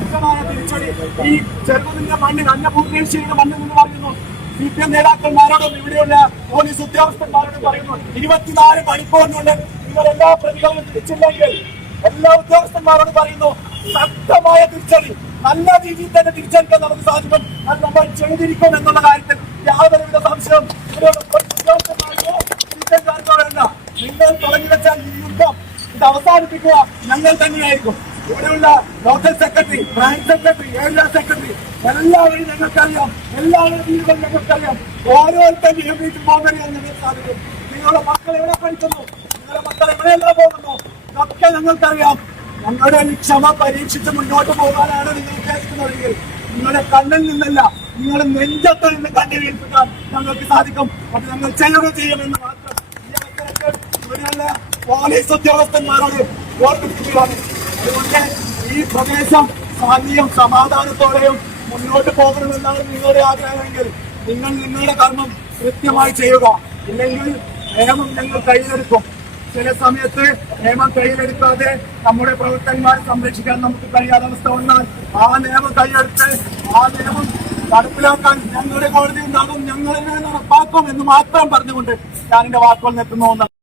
ശക്തമായ തിരിച്ചടി ഈ ചെറുതിന്റെ മണ്ണിൽ അന്നപൂർണേശ്വരിയുടെ മണ്ണിൽ നിന്ന് പറയുന്നു സി പി എം നേതാക്കന്മാരോടും ഇവിടെയുള്ള പോലീസ് ഉദ്യോഗസ്ഥന്മാരോടും പറയുന്നു ഇരുപത്തിനാല് മണിക്കൂറിനുള്ളിൽ നിങ്ങൾ എല്ലാ പ്രതികളും തിരിച്ചില്ലെങ്കിൽ എല്ലാ ഉദ്യോഗസ്ഥന്മാരോടും പറയുന്നു ശക്തമായ തിരിച്ചടി നല്ല രീതിയിൽ തന്നെ തിരിച്ചെടുക്കാൻ നമുക്ക് സാധിക്കും അത് നമ്മൾ ചെയ്തിരിക്കും എന്നുള്ള കാര്യത്തിൽ യാതൊരുവിധ സംശയം നിങ്ങൾ തുടങ്ങി വെച്ചാൽ ഈ യുദ്ധം ഇത് അവസാനിപ്പിക്കുക ഞങ്ങൾ തന്നെയായിരിക്കും ഇവിടെയുള്ള local secretary branch secretary area secretary എല്ലാവരും ഞങ്ങൾക്കറിയാം എല്ലാവരും ഞങ്ങൾക്കറിയാം ഓരോരുത്തരും പോകാൻ ഞങ്ങൾക്ക് സാധിക്കും നിങ്ങളുടെ മക്കൾ എവിടെ പഠിക്കുന്നു നിങ്ങളുടെ മക്കൾ എവിടെയെല്ലാം പോകുന്നു ഇതൊക്കെ ഞങ്ങൾക്കറിയാം ഞങ്ങളുടെ ക്ഷമ പരീക്ഷിച്ച് മുന്നോട്ട് പോകാനാണ് നിങ്ങൾ ഉദ്ദേശിക്കുന്നതെങ്കിൽ നിങ്ങളുടെ കണ്ണിൽ നിന്നല്ല നിങ്ങളുടെ നെഞ്ചത്ത് നിന്ന് കണ്ണീരിപ്പിക്കാൻ ഞങ്ങൾക്ക് സാധിക്കും അത് ഞങ്ങൾ ചെയ്യുക ചെയ്യുമെന്ന് മാത്രം ഇവിടെയുള്ള പോലീസ് ഉദ്യോഗസ്ഥന്മാരോട് ഓർമ്മിപ്പിക്കുവാനും അതുകൊണ്ട് ഈ പ്രദേശം ശാന്തിയും സമാധാനത്തോടെയും മുന്നോട്ട് പോകണമെന്നാണ് നിങ്ങളുടെ ആഗ്രഹമെങ്കിൽ നിങ്ങൾ നിങ്ങളുടെ കർമ്മം കൃത്യമായി ചെയ്യുക ഇല്ലെങ്കിൽ നിയമം ഞങ്ങൾ കയ്യിലെടുക്കും ചില സമയത്ത് നിയമം കയ്യിലെടുക്കാതെ നമ്മുടെ പ്രവർത്തകന്മാരെ സംരക്ഷിക്കാൻ നമുക്ക് കഴിയാത്ത അവസ്ഥ വന്നാൽ ആ നിയമം കയ്യെടുത്ത് ആ നിയമം നടപ്പിലാക്കാൻ ഞങ്ങളുടെ കോടതി ഉണ്ടാകും ഞങ്ങൾ ഉറപ്പാക്കും എന്ന് മാത്രം പറഞ്ഞുകൊണ്ട് ഞാൻ എന്റെ വാക്കുകൾ നിർത്തുന്നു